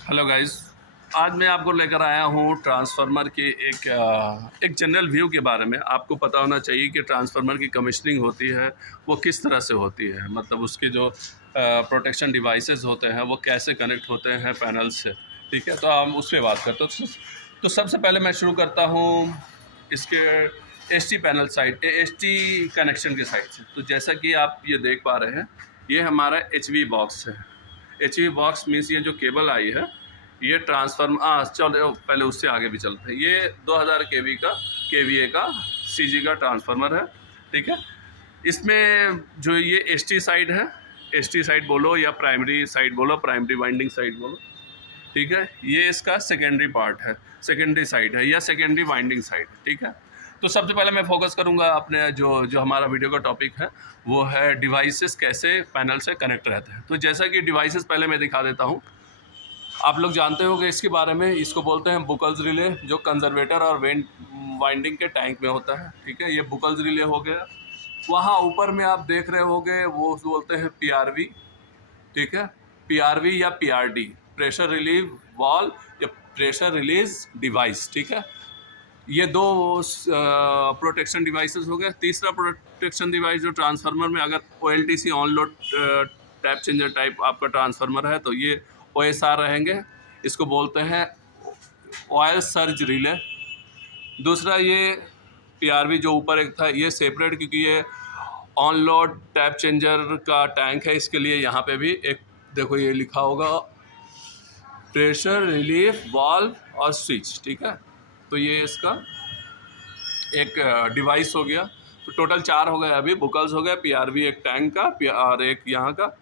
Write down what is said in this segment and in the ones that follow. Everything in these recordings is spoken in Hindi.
Hello guys. आज मैं आपको लेकर आया हूँ ट्रांसफार्मर के एक जनरल व्यू के बारे में। आपको पता होना चाहिए कि ट्रांसफार्मर की कमिश्निंग होती है वो किस तरह से होती है, मतलब उसके जो प्रोटेक्शन डिवाइसेस होते हैं वो कैसे कनेक्ट होते हैं पैनल से। ठीक है, तो हम उस पर बात करते हैं। तो सबसे पहले मैं शुरू करता हूँ इसके ST panel side, ST connection के साइड से। तो जैसा कि आप ये देख पा रहे हैं, ये हमारा एचवी बॉक्स है। एचवी बॉक्स मीन्स ये जो केबल आई है ये ट्रांसफार्मर, चलो पहले उससे आगे भी चलते हैं। ये 2000 केवीए का सीजी का ट्रांसफार्मर है। ठीक है, इसमें जो ये एसटी साइड है, एसटी साइड बोलो या प्राइमरी साइड बोलो, प्राइमरी वाइंडिंग साइड बोलो। ठीक है, ये इसका सेकेंडरी पार्ट है, सेकेंडरी साइड है या सेकेंडरी वाइंडिंग साइड। ठीक है, तो सबसे पहले मैं फोकस करूंगा अपने जो जो हमारा वीडियो का टॉपिक है वो है डिवाइसेस कैसे पैनल से कनेक्ट रहते हैं। तो जैसा कि डिवाइसेस पहले मैं दिखा देता हूँ। आप लोग जानते हो कि इसके बारे में, इसको बोलते हैं बुकल्स रिले, जो कंजर्वेटर और वाइंडिंग के टैंक में होता है। ठीक है, ये बुकल्स रिले हो गया। वहाँ ऊपर में आप देख रहे होगे वो बोलते हैं पीआरवी। ठीक है, पीआरवी या पीआरडी, प्रेशर रिलीव वाल्व या प्रेशर रिलीज डिवाइस। ठीक है, ये दो प्रोटेक्शन डिवाइसेस हो गए। तीसरा प्रोटेक्शन डिवाइस जो ट्रांसफार्मर में, अगर OLTC on load tap changer type आपका ट्रांसफार्मर है तो ये ओएसआर रहेंगे। इसको बोलते हैं ऑयल सर्ज रिले। दूसरा ये पीआरवी जो ऊपर एक था ये सेपरेट, क्योंकि ये ऑन लोड टैप चेंजर का टैंक है। इसके लिए यहाँ पे भी एक देखो ये लिखा होगा प्रेशर रिलीफ वाल्व और स्विच। ठीक है, तो ये इसका एक डिवाइस हो गया। तो टोटल 4 हो गए अभी, बुकल्स हो गए, पीआरवी एक टैंक का और एक यहाँ का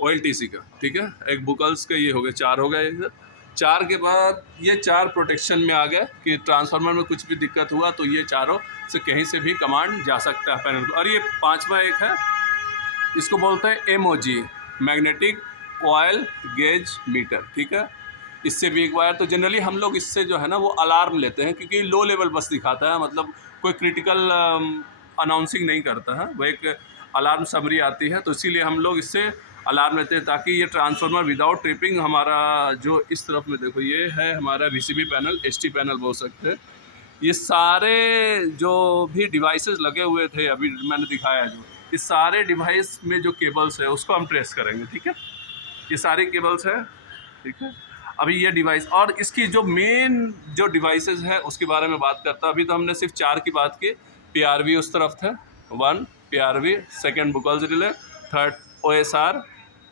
ओएलटीसी का। ठीक है, एक बुकल्स का, ये हो गए 4 हो गए इधर। 4 के बाद ये 4 प्रोटेक्शन में आ गए कि ट्रांसफार्मर में कुछ भी दिक्कत हुआ तो ये चारों से कहीं से भी कमांड जा सकता है पैनल को। और ये 5वां एक है, इसको बोलते हैं MOG, magnetic oil gauge meter. ठीक है, इससे भी एक वायर। तो जनरली हम लोग इससे जो है ना वो अलार्म लेते हैं, क्योंकि लो लेवल बस दिखाता है, मतलब कोई क्रिटिकल अनाउंसिंग नहीं करता है, वो एक अलार्म समरी आती है। तो इसीलिए हम लोग इससे अलार्म लेते हैं ताकि ये ट्रांसफार्मर विदाउट ट्रिपिंग हमारा जो इस तरफ में देखो ये है हमारा वीसीबी पैनल, एसटी पैनल बोल सकते हैं। ये सारे जो भी डिवाइसेस लगे हुए थे अभी मैंने दिखाया, जो इस सारे डिवाइस में जो केबल्स है उसको हम ट्रेस करेंगे। ठीक है, ये सारे केबल्स है। ठीक है, अभी ये डिवाइस और इसकी जो मेन जो डिवाइसेस है उसके बारे में बात करता हूँ। अभी तो हमने सिर्फ 4 की बात की। पीआरवी उस तरफ था, 1 PRV, second बुकल्स relay, third OSR.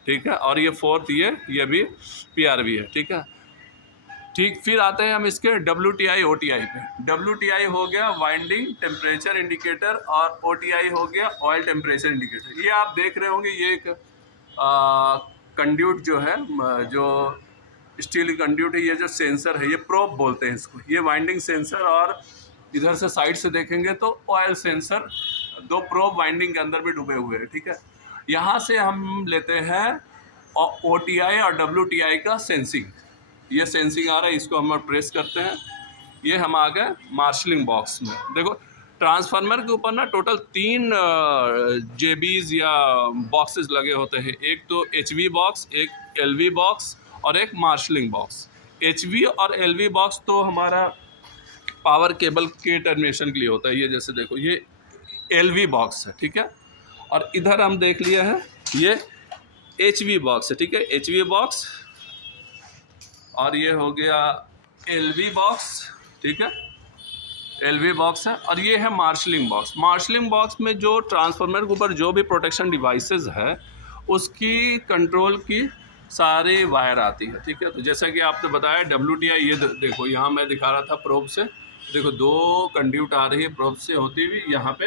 ठीक है, और ये 4th ये भी पीआरवी है। ठीक है, ठीक, फिर आते हैं हम इसके WTI OTI पे। WTI हो गया वाइंडिंग टेम्परेचर इंडिकेटर और OTI हो गया ऑयल टेम्परेचर इंडिकेटर। ये आप देख रहे होंगे, ये एक कंड्यूट जो है, जो स्टील कंड्यूट है, ये जो सेंसर है ये प्रोब बोलते हैं इसको। ये वाइंडिंग सेंसर, और इधर से साइड से देखेंगे तो ऑयल सेंसर, 2 प्रोब वाइंडिंग के अंदर भी डूबे हुए हैं। ठीक है, यहाँ से हम लेते हैं OTI और WTI का सेंसिंग। ये सेंसिंग आ रहा है, इसको हम प्रेस करते हैं, ये हम आ गए मार्शलिंग बॉक्स में। देखो ट्रांसफार्मर के ऊपर ना टोटल 3 जेबीज या बॉक्सेस लगे होते हैं। एक तो एचवी बॉक्स, एक एलवी बॉक्स और एक मार्शलिंग बॉक्स। एचवी और एलवी बॉक्स तो हमारा पावर केबल के टर्मिनेशन के लिए होता है। ये जैसे देखो ये एलवी बॉक्स है। ठीक है, और इधर हम देख लिया है ये एचवी बॉक्स है। ठीक है, एचवी बॉक्स, और ये हो गया एलवी बॉक्स। ठीक है, एलवी बॉक्स है, और ये है मार्शलिंग बॉक्स। मार्शलिंग बॉक्स में जो ट्रांसफार्मर के ऊपर जो भी प्रोटेक्शन डिवाइसेस है उसकी कंट्रोल की सारे वायर आती है। ठीक है, तो जैसा कि आपने बताया WTI, ये देखो यहाँ मैं दिखा रहा था प्रोब से, देखो 2 कंड्यूट आ रही है प्रोब से होती हुई। यहाँ पे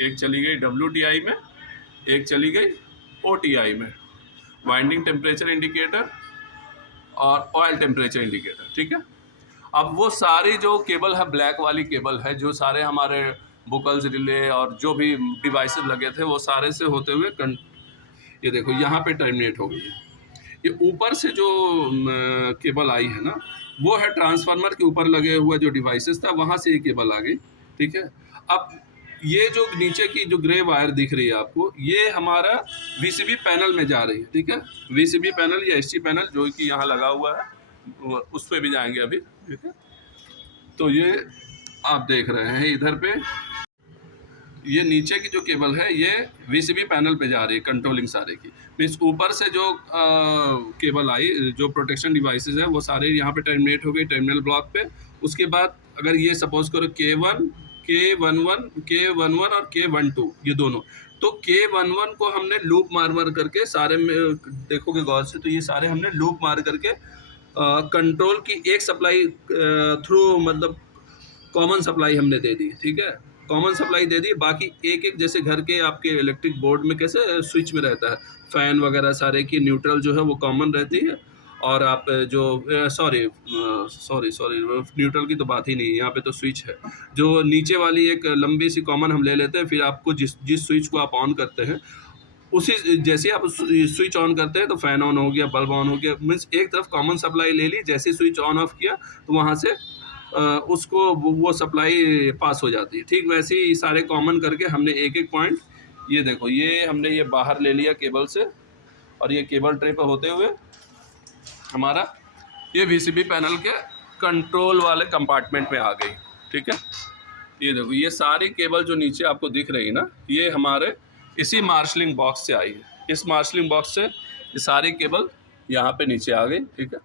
एक चली गई WTI में, एक चली गई OTI में, वाइंडिंग टेम्परेचर इंडिकेटर और ऑयल टेम्परेचर इंडिकेटर। ठीक है, अब वो सारी जो केबल है, ब्लैक वाली केबल है, जो सारे हमारे बुकल्स रिले और जो भी डिवाइसेस लगे थे वो सारे से होते हुए ये देखो यहाँ पे टर्मिनेट हो गई है। ये ऊपर से जो केबल आई है ना वो है ट्रांसफार्मर के ऊपर लगे हुआ जो डिवाइसेस था, वहाँ से ये केबल आ गई। ठीक है, अब ये जो नीचे की जो ग्रे वायर दिख रही है आपको, ये हमारा वीसीबी पैनल में जा रही है, ठीक है। वीसीबी पैनल या एसटी पैनल जो कि यहाँ लगा हुआ है, उस पर भी जाएंगे अभी, ठीक है। तो ये आप देख रहे हैं इधर पे, ये नीचे की जो केबल है ये वीसीबी पैनल पे जा रही है, कंट्रोलिंग सारे की। मीन्स ऊपर से जो केबल आई, जो प्रोटेक्शन डिवाइसेस है वो सारे यहाँ पे टर्मिनेट हो गए टर्मिनल ब्लॉक पे। उसके बाद अगर ये सपोज करो K1, K11, K11 और K12 ये दोनों, तो K11 को हमने लूप मार करके सारे में देखोगे गौर से, तो ये सारे हमने लूप मार करके कंट्रोल की एक सप्लाई थ्रू, मतलब कॉमन सप्लाई हमने दे दी, ठीक है। कॉमन सप्लाई दे दी, बाकी एक एक जैसे घर के आपके इलेक्ट्रिक बोर्ड में कैसे स्विच में रहता है, फ़ैन वगैरह सारे की न्यूट्रल जो है वो कॉमन रहती है। और आप जो सॉरी न्यूट्रल की तो बात ही नहीं है, यहाँ पे तो स्विच है। जो नीचे वाली एक लंबी सी कॉमन हम ले लेते हैं, फिर आपको जिस स्विच को आप ऑन करते हैं, उसी जैसे आप स्विच ऑन करते हैं तो फ़ैन ऑन हो गया, बल्ब ऑन हो गया। मीन्स एक तरफ कॉमन सप्लाई ले ली, जैसे स्विच ऑन ऑफ किया तो वहाँ से उसको वो सप्लाई पास हो जाती है। ठीक वैसे ही सारे कॉमन करके हमने एक एक पॉइंट, ये देखो ये हमने ये बाहर ले लिया केबल से, और ये केबल ट्रे पर होते हुए हमारा ये वीसीबी पैनल के कंट्रोल वाले कंपार्टमेंट में आ गई, ठीक है। ये देखो ये सारी केबल जो नीचे आपको दिख रही है ना, ये हमारे इसी मार्शलिंग बॉक्स से आई है। इस मार्शलिंग बॉक्स से ये सारी केबल यहाँ पे नीचे आ गई, ठीक है।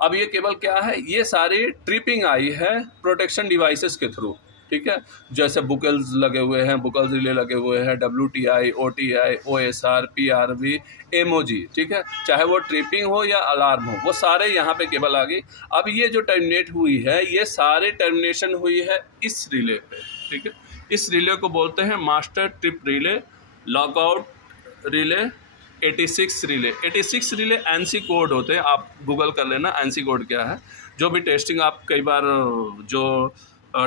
अब ये केबल क्या है, ये सारी ट्रिपिंग आई है प्रोटेक्शन डिवाइसेस के थ्रू, ठीक है। जैसे बुकल्स लगे हुए हैं, बुकल्स रिले लगे हुए हैं, WTI, OTI, OSR, PRV, MOG, ठीक है। चाहे वो ट्रिपिंग हो या अलार्म हो, वो सारे यहाँ पे केबल आ गई। अब ये जो टर्मिनेट हुई है, ये सारे टर्मिनेशन हुई है इस रिले पे, ठीक है। इस रिले को बोलते हैं master trip relay, lockout relay, 86 relay. 86 relay NC code होते हैं, आप गूगल कर लेना एनसी कोड क्या है। जो भी टेस्टिंग आप कई बार जो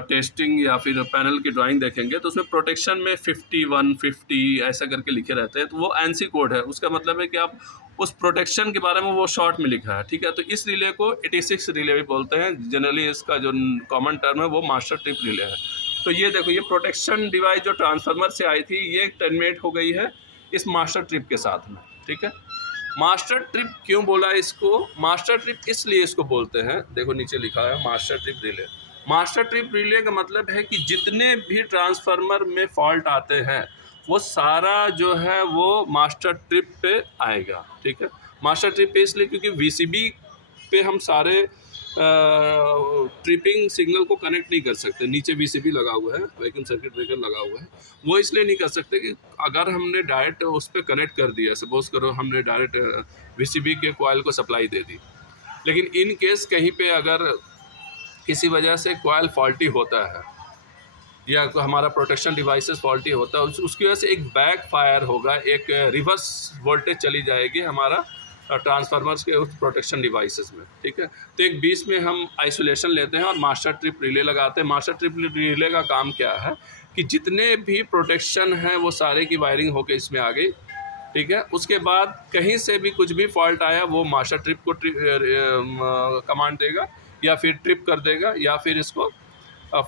टेस्टिंग या फिर पैनल की ड्राइंग देखेंगे तो उसमें प्रोटेक्शन में 51, 50 ऐसा करके लिखे रहते हैं, तो वो एनसी कोड है। उसका मतलब है कि आप उस प्रोटेक्शन के बारे में वो शॉर्ट में लिखा है, ठीक है। तो इस रिले को 86 रिले भी बोलते हैं। जनरली इसका जो कॉमन टर्म है वो मास्टर ट्रिप रिले है। तो ये देखो, ये प्रोटेक्शन डिवाइस जो ट्रांसफार्मर से आई थी, ये टर्मिनेट हो गई है इस मास्टर ट्रिप के साथ में, ठीक है। मास्टर ट्रिप क्यों बोला इसको? मास्टर ट्रिप इसलिए इसको बोलते हैं, देखो नीचे लिखा है master trip relay. Master trip relay का मतलब है कि जितने भी ट्रांसफार्मर में फॉल्ट आते हैं वो सारा जो है वो मास्टर ट्रिप पे आएगा, ठीक है। मास्टर ट्रिप पे इसलिए क्योंकि वीसीबी पे हम सारे ट्रिपिंग सिग्नल को कनेक्ट नहीं कर सकते। नीचे वीसीबी लगा हुआ है, वैक्यूम सर्किट ब्रेकर लगा हुआ है, वो इसलिए नहीं कर सकते कि अगर हमने डायरेक्ट उस पर कनेक्ट कर दिया, सपोज करो हमने डायरेक्ट वीसीबी के कॉइल को सप्लाई दे दी, लेकिन इन केस कहीं पे अगर किसी वजह से कॉइल फॉल्टी होता है या हमारा प्रोटेक्शन डिवाइसेस फॉल्टी होता है, उसकी वजह से एक बैक फायर होगा, एक रिवर्स वोल्टेज चली जाएगी हमारा ट्रांसफार्मर्स के उस प्रोटेक्शन डिवाइसेस में, ठीक है। तो एक बीच में हम आइसोलेशन लेते हैं और मास्टर ट्रिप रिले लगाते हैं। मास्टर ट्रिप रिले का काम क्या है कि जितने भी प्रोटेक्शन हैं वो सारे की वायरिंग होकर इसमें आ गई, ठीक है। उसके बाद कहीं से भी कुछ भी फॉल्ट आया वो मास्टर ट्रिप को कमांड देगा या फिर ट्रिप कर देगा या फिर इसको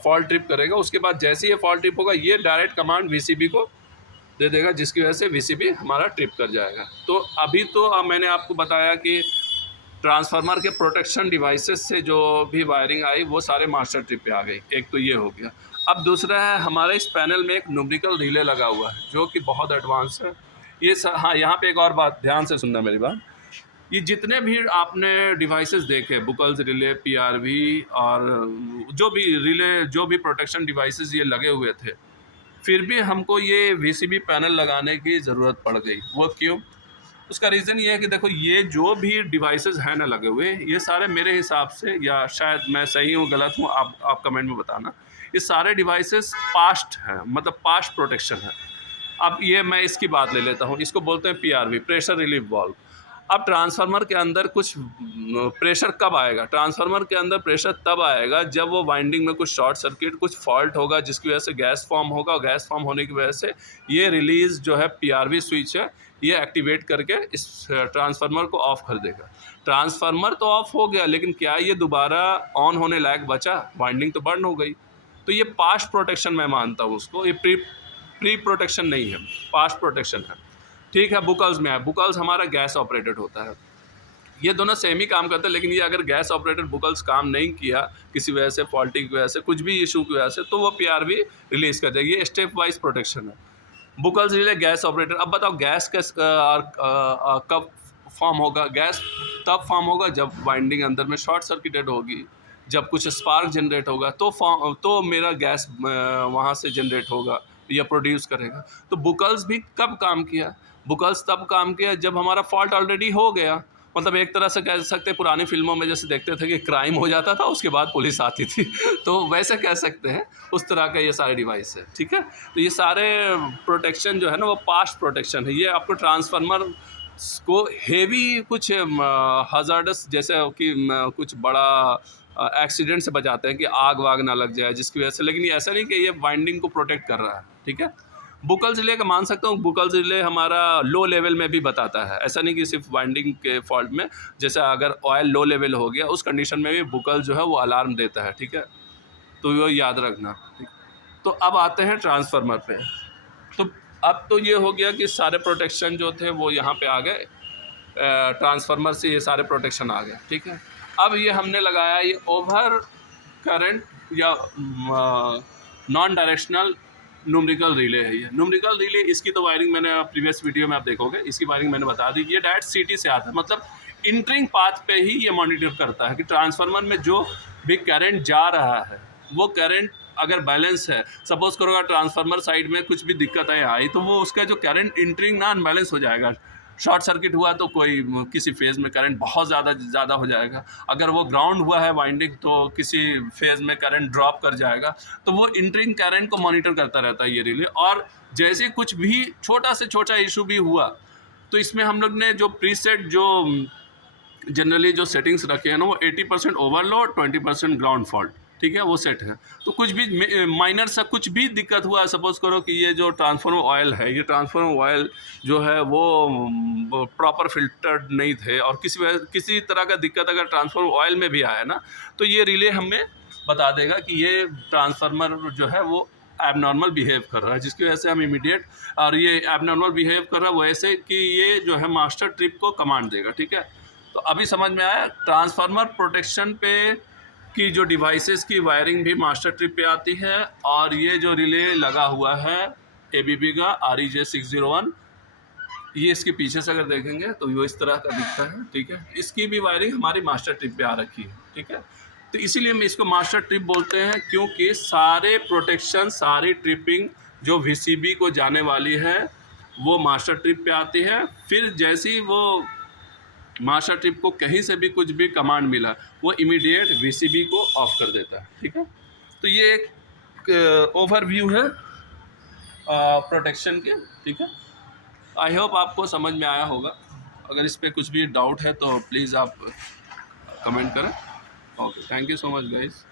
फॉल्ट ट्रिप करेगा। उसके बाद जैसे ये फॉल्ट ट्रिप होगा ये डायरेक्ट कमांड वीसीबी को दे देगा, जिसकी वजह से वीसीबी हमारा ट्रिप कर जाएगा। तो अभी तो मैंने आपको बताया कि ट्रांसफार्मर के प्रोटेक्शन डिवाइसेस से जो भी वायरिंग आई वो सारे मास्टर ट्रिप पे आ गई। एक तो ये हो गया। अब दूसरा है, हमारे इस पैनल में एक न्यूमेरिकल रिले लगा हुआ है जो कि बहुत एडवांस है। ये हाँ, यहाँ पे एक और बात ध्यान से सुनना मेरी बात। ये जितने भी आपने डिवाइसेस देखे, बुकल्स रिले, PRV और जो भी रिले, जो भी प्रोटेक्शन डिवाइसेस ये लगे हुए थे, फिर भी हमको ये वीसीबी पैनल लगाने की ज़रूरत पड़ गई। वो क्यों? उसका रीज़न ये है कि देखो ये जो भी डिवाइसेस हैं ना लगे हुए, ये सारे मेरे हिसाब से, या शायद मैं सही हूँ गलत हूँ, आप कमेंट में बताना, ये सारे डिवाइसेस पास्ट हैं, मतलब पास्ट प्रोटेक्शन है। अब ये मैं इसकी बात ले लेता हूँ, इसको बोलते हैं PRV, प्रेशर रिलीफ वाल्व। अब ट्रांसफार्मर के अंदर कुछ प्रेशर कब आएगा? ट्रांसफार्मर के अंदर प्रेशर तब आएगा जब वो वाइंडिंग में कुछ शॉर्ट सर्किट, कुछ फॉल्ट होगा जिसकी वजह से गैस फॉर्म होगा, और गैस फॉर्म होने की वजह से ये रिलीज़ जो है PRV स्विच है, ये एक्टिवेट करके इस ट्रांसफार्मर को ऑफ कर देगा। ट्रांसफार्मर तो ऑफ हो गया, लेकिन क्या ये दोबारा ऑन होने लायक बचा? वाइंडिंग तो बर्न हो गई। तो ये पास्ट प्रोटेक्शन मैं मानता हूँ उसको। ये प्री प्री प्रोटेक्शन नहीं है, पास्ट प्रोटेक्शन है। ठीक है, बुकल्स में है, बुकल्स हमारा गैस ऑपरेटेड होता है। ये दोनों सेम ही काम करते हैं, लेकिन ये अगर गैस ऑपरेटेड बुकल्स काम नहीं किया किसी वजह से, फॉल्टी की वजह से, कुछ भी इशू की वजह से, तो वो पीआरवी रिलीज़ कर देगी। ये स्टेप वाइज प्रोटेक्शन है। बुकल्स रिले गैस ऑपरेटेड। अब बताओ गैस कब फॉर्म होगा? गैस तब फॉर्म होगा जब वाइंडिंग अंदर में शॉर्ट सर्किटेड होगी, जब कुछ स्पार्क जनरेट होगा तो मेरा गैस वहाँ से जनरेट होगा या प्रोड्यूस करेगा। तो बुकल्स भी कब काम किया? बुकल्स तब काम किया जब हमारा फॉल्ट ऑलरेडी हो गया। मतलब एक तरह से कह सकते हैं, पुरानी फिल्मों में जैसे देखते थे कि क्राइम हो जाता था उसके बाद पुलिस आती थी तो वैसे कह सकते हैं, उस तरह का ये सारे डिवाइस है। ठीक है, तो ये सारे प्रोटेक्शन जो है ना वो पास्ट प्रोटेक्शन है। ये आपको ट्रांसफार्मर को हेवी कुछ हजार्डस जैसे कि कुछ बड़ा एक्सीडेंट से बचाते हैं कि आग वाग ना लग जाए जिसकी वजह से, लेकिन ये ऐसा नहीं कि ये वाइंडिंग को प्रोटेक्ट कर रहा है। ठीक है, बुकल्स रिले का मान सकता हूँ, बुकल्स रिले हमारा लो लेवल में भी बताता है। ऐसा नहीं कि सिर्फ वाइंडिंग के फॉल्ट में, जैसे अगर ऑयल लो लेवल हो गया उस कंडीशन में भी बुकल जो है वो अलार्म देता है। ठीक है, तो वो याद रखना। ठीक, तो अब आते हैं ट्रांसफार्मर पे। तो अब तो ये हो गया कि सारे प्रोटेक्शन जो थे वो यहाँ पे आ गए, ट्रांसफार्मर से ये सारे प्रोटेक्शन आ गए। ठीक है, अब ये हमने लगाया ये ओवर करंट या नॉन डायरेक्शनल न्यूमेरिकल रिले है। ये न्यूमेरिकल रिले, इसकी तो वायरिंग मैंने प्रीवियस वीडियो में आप देखोगे, इसकी वायरिंग मैंने बता दी। ये डायरेक्ट सीटी से आता है, मतलब इंटरिंग पाथ पे ही ये मॉनिटर करता है कि ट्रांसफार्मर में जो भी करंट जा रहा है वो करंट अगर बैलेंस है, सपोज करो ट्रांसफार्मर साइड में कुछ भी दिक्कत आई तो वो उसका जो करंट इंटरिंग ना अनबैलेंस हो जाएगा। शॉर्ट सर्किट हुआ तो कोई किसी फेज़ में करंट बहुत ज़्यादा हो जाएगा। अगर वो ग्राउंड हुआ है वाइंडिंग तो किसी फेज़ में करंट ड्रॉप कर जाएगा। तो वो इंटरिंग करंट को मॉनिटर करता रहता है ये रिले। और जैसे कुछ भी छोटा से छोटा इशू भी हुआ तो इसमें हम लोग ने जो प्रीसेट जो जनरली जो सेटिंग्स रखे हैं ना वो 80% ओवरलोड, 20% ग्राउंड फॉल्ट। ठीक है, वो सेट है। तो कुछ भी माइनर सा कुछ भी दिक्कत हुआ, सपोज करो कि ये जो ट्रांसफार्मर ऑयल है, ये ट्रांसफार्मर ऑयल जो है वो प्रॉपर फिल्टर्ड नहीं थे और किसी तरह का दिक्कत अगर ट्रांसफार्मर ऑयल में भी आया ना तो ये रिले हमें बता देगा कि ये ट्रांसफार्मर जो है वो एबनॉर्मल बिहेव कर रहा है, जिसकी वजह से हम इमीडिएट, और ये एबनॉर्मल बिहेव कर रहा है वैसे कि ये जो है मास्टर ट्रिप को कमांड देगा। ठीक है, तो अभी समझ में आया ट्रांसफार्मर प्रोटेक्शन पे की जो डिवाइसेस की वायरिंग भी मास्टर ट्रिप पे आती है। और ये जो रिले लगा हुआ है ABB का REJ601, ये इसके पीछे से अगर देखेंगे तो ये इस तरह का दिखता है। ठीक है, इसकी भी वायरिंग हमारी मास्टर ट्रिप पे आ रखी है। ठीक है, तो इसीलिए हम इसको मास्टर ट्रिप बोलते हैं, क्योंकि सारे प्रोटेक्शन, सारी ट्रिपिंग जो VCB को जाने वाली है वो मास्टर ट्रिप पे आती है। फिर जैसे ही वो मास्टर ट्रिप को कहीं से भी कुछ भी कमांड मिला वो इमीडिएट VCB को ऑफ कर देता है। ठीक है, तो ये एक ओवरव्यू है प्रोटेक्शन के। ठीक है, आई होप आपको समझ में आया होगा। अगर इस पर कुछ भी डाउट है तो प्लीज़ आप कमेंट करें। Okay, thank you so much guys.